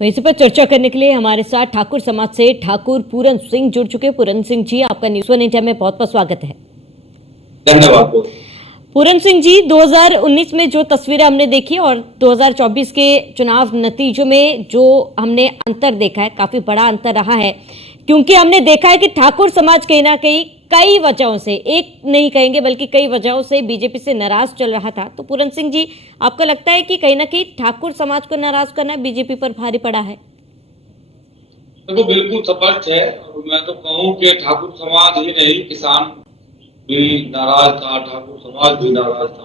तो इसी पर चर्चा करने के लिए हमारे साथ ठाकुर समाज से ठाकुर पूरन सिंह जुड़ चुके। पूरन सिंह जी, आपका न्यूज़ वन इंडिया में बहुत बहुत स्वागत है। धन्यवाद। पूरन सिंह जी, 2019 में जो तस्वीरें हमने देखी और 2024 के चुनाव नतीजों में जो हमने अंतर देखा है, काफी बड़ा अंतर रहा है, क्योंकि हमने देखा है कि ठाकुर समाज कहीं ना कहीं कई वजहों से, एक नहीं कहेंगे बल्कि कई वजहों से बीजेपी से नाराज चल रहा था। तो पूरन सिंह जी, आपको लगता है कि कहीं ना कहीं ठाकुर समाज को नाराज करना बीजेपी पर भारी पड़ा है? देखो, बिल्कुल स्पष्ट है। और मैं तो कहूं कि ठाकुर समाज ही नहीं, किसान भी नाराज था, ठाकुर समाज भी नाराज था।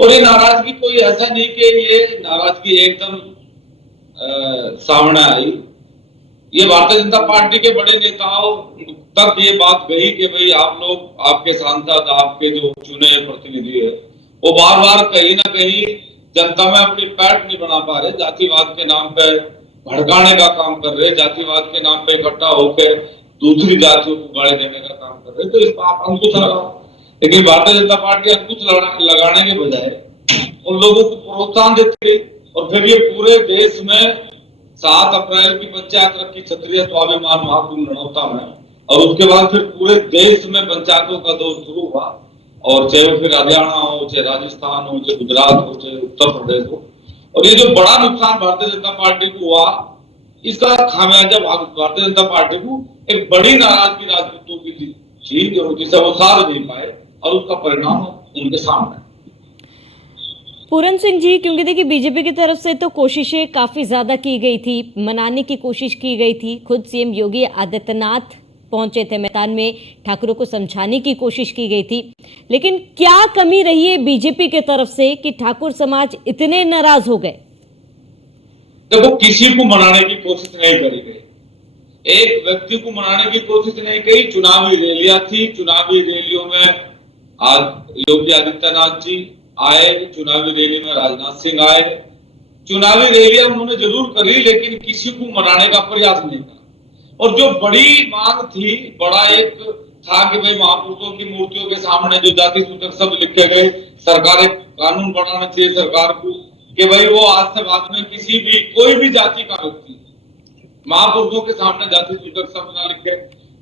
और ये नाराजगी कोई ऐसा नहीं कि ये नाराजगी एकदम सामने आई। ये भारतीय जनता पार्टी के बड़े नेताओं तक ये बात गई कि भाई आप लोग, आपके सांसद, आपके जो चुने प्रतिनिधि है, वो बार बार कहीं ना कहीं जनता में अपनी पैठ नहीं बना पा रहे, जातिवाद के नाम पे भड़काने का काम कर रहे, जातिवाद के नाम पे इकट्ठा होकर दूसरी जातियों को गाली देने का काम कर रहे। तो इस पर आप अंकुश लगाओ। लेकिन भारतीय जनता पार्टी अंकुश लगाने के बजाय उन लोगों को प्रोत्साहन देती है। और फिर ये पूरे देश में 7 अप्रैल की पंचायत रखी क्षत्रिय स्वाभिमान महाकुंभ लड़ौता में, और उसके बाद फिर पूरे देश में पंचायतों का दौर शुरू हुआ। और चाहे वो फिर हरियाणा हो, चाहे राजस्थान हो, चाहे गुजरात हो, चाहे उत्तर प्रदेश हो। और ये जो बड़ा नुकसान भारतीय जनता पार्टी को हुआ, इसका खामियाजा भारतीय जनता पार्टी को एक बड़ी नाराजगी राजपूतों की थी, जो जिसे वो साध नहीं पाए, और उसका परिणाम उनके सामने। पूरन सिंह जी, क्योंकि देखिए बीजेपी की तरफ से तो कोशिशें काफी ज्यादा की गई थी, मनाने की कोशिश की गई थी, खुद सीएम योगी आदित्यनाथ पहुंचे थे मैदान में, ठाकुरों को समझाने की कोशिश की गई थी। लेकिन क्या कमी रही है बीजेपी की तरफ से कि ठाकुर समाज इतने नाराज हो गए? देखो, किसी को मनाने की कोशिश नहीं करी गई, एक व्यक्ति को मनाने की कोशिश नहीं की। चुनावी रैलियां थी, चुनावी रैलियों में आज योगी आदित्यनाथ जी आए, चुनावी रैली में राजनाथ सिंह आए। चुनावी रैलियां उन्होंने जरूर करी, लेकिन किसी को मनाने का प्रयास नहीं करा। और जो बड़ी मांग थी, बड़ा एक था कि भाई महापुरुषों की मूर्तियों के सामने जो जाति सूचक शब्द लिखे गए, सरकार एक कानून बनाना चाहिए सरकार को कि भाई वो आज से बाद में किसी भी, कोई भी जाति का व्यक्ति महापुरुषों के सामने जाति सूचक शब्द ना लिखे।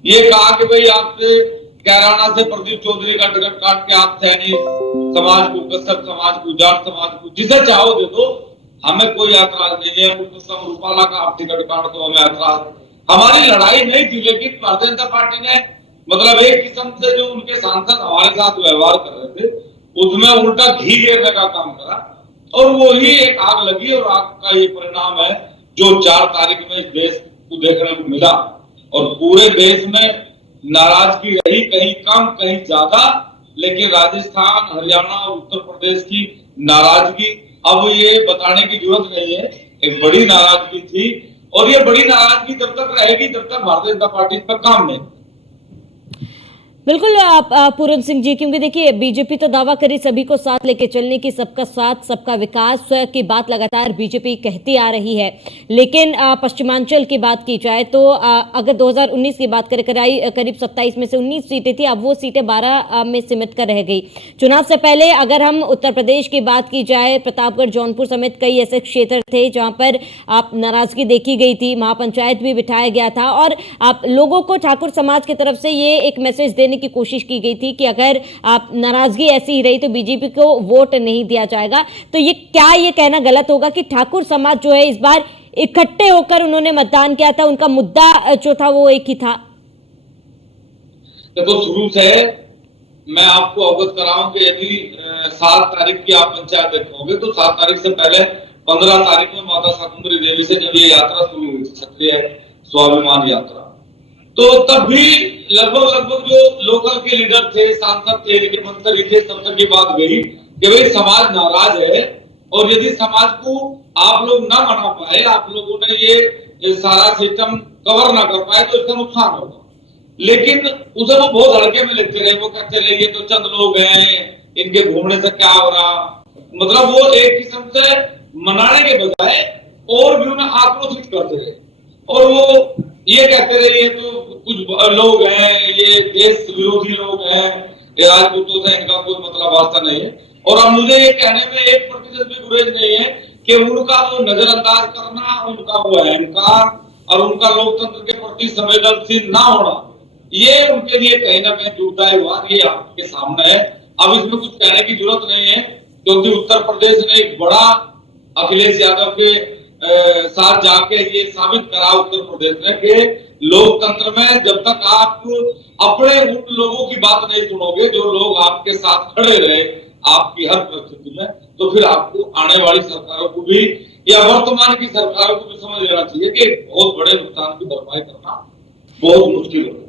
ये कहा कि भाई आपसे कैराना से प्रदीप चौधरी का टिकट काट के आप सैनी समाज को, कश्यप समाज को, जाट समाज को, जिसे चाहो दे दो, हमें कोई ऐतराज नहीं है। पुरुषोत्तम रूपाला का आप टिकट काट दो, हमें ऐतराज। हमारी लड़ाई नहीं थी, लेकिन भारतीय जनता पार्टी ने मतलब एक किस्म से जो उनके सांसद हमारे साथ व्यवहार कर रहे थे, उसमें उल्टा घी गिरने का काम करा। और वो ही एक आग लगी, और आग का ये परिणाम है जो 4 तारीख में इस देश को देखने को मिला। और पूरे देश में नाराजगी रही, कहीं कम कहीं ज्यादा, लेकिन राजस्थान, हरियाणा और उत्तर प्रदेश की नाराजगी अब ये बताने की जरूरत नहीं है, एक बड़ी नाराजगी थी। और ये बड़ी नाराजगी जब तक रहेगी, जब तक भारतीय जनता पार्टी पर काम नहीं। बिल्कुल पूरन सिंह जी, क्योंकि देखिए बीजेपी तो दावा करी सभी को साथ लेके चलने की, सबका साथ सबका विकास की बात लगातार बीजेपी कहती आ रही है। लेकिन पश्चिमांचल की बात की जाए तो अगर 2019 की बात करें, करीब 27 में से 19 सीटें थी, अब वो सीटें 12 में सिमट कर रह गई। चुनाव से पहले अगर हम उत्तर प्रदेश की बात की जाए, प्रतापगढ़, जौनपुर समेत कई ऐसे क्षेत्र थे जहां पर आप नाराजगी देखी गई थी, महापंचायत भी बिठाया गया था, और आप लोगों को ठाकुर समाज की तरफ से ये एक मैसेज देने की कोशिश की गई थी कि अगर आप नाराजगी ऐसी ही रही तो बीजेपी को वोट नहीं दिया जाएगा। तो ये कहना गलत होगा कि ठाकुर समाज जो है इस बार इकट्ठे होकर उन्होंने मतदान किया था, उनका मुद्दा जो था वो एक ही था? देखो, शुरू से मैं आपको अवगत कराऊं कि यदि 7 तारीख की आप पंचायत देखोगे तो 7 तारीख से पहले 15 तारीख में माता शाकुंभरी देवी से जब ये यात्रा शुरू हुई थी, क्षत्रिय स्वाभिमान यात्रा, तो तब भी लगभग जो लोकल के लीडर थे, सांसद थे, लेकिन मंत्री थे, सब तक की बात गई कि भाई समाज नाराज है, और यदि समाज को आप लोग ना मना पाए, आप लोगों ने ये सारा सिस्टम कवर ना कर पाए, तो इसका नुकसान होगा। लेकिन उसे वो बहुत हल्के में लेते रहे। वो कहते रहे ये तो चंद लोग हैं, इनके घूमने से क्या हो रहा, मतलब वो एक किस्म से मनाने के बजाय और भी उन्हें आक्रोशित करते रहे। और वो ये कहते रहे ये तो कुछ लोग हैं, ये देश विरोधी लोग हैं, ये राजपूतों से इनका कोई मतलब वास्ता नहीं है। और अब मुझे ये कहने में 1% भी गुरेज नहीं है कि उनका वो नजरअंदाज करना, उनका वो अहंकार और उनका लोकतंत्र के प्रति संवेदनशील ना होना, ये उनके लिए कहीं ना कहीं दुर्दायवाद ये आपके सामने है। अब इसमें कुछ कहने की जरूरत नहीं है, क्योंकि उत्तर प्रदेश ने एक बड़ा अखिलेश यादव के साथ जाके ये साबित करा उत्तर प्रदेश ने कि लोकतंत्र में जब तक आप अपने उन लोगों की बात नहीं सुनोगे जो लोग आपके साथ खड़े रहे आपकी हर परिस्थिति में, तो फिर आपको आने वाली सरकारों को भी या वर्तमान की सरकारों को भी समझ लेना चाहिए कि बहुत बड़े नुकसान की भरपाई करना बहुत मुश्किल होगा।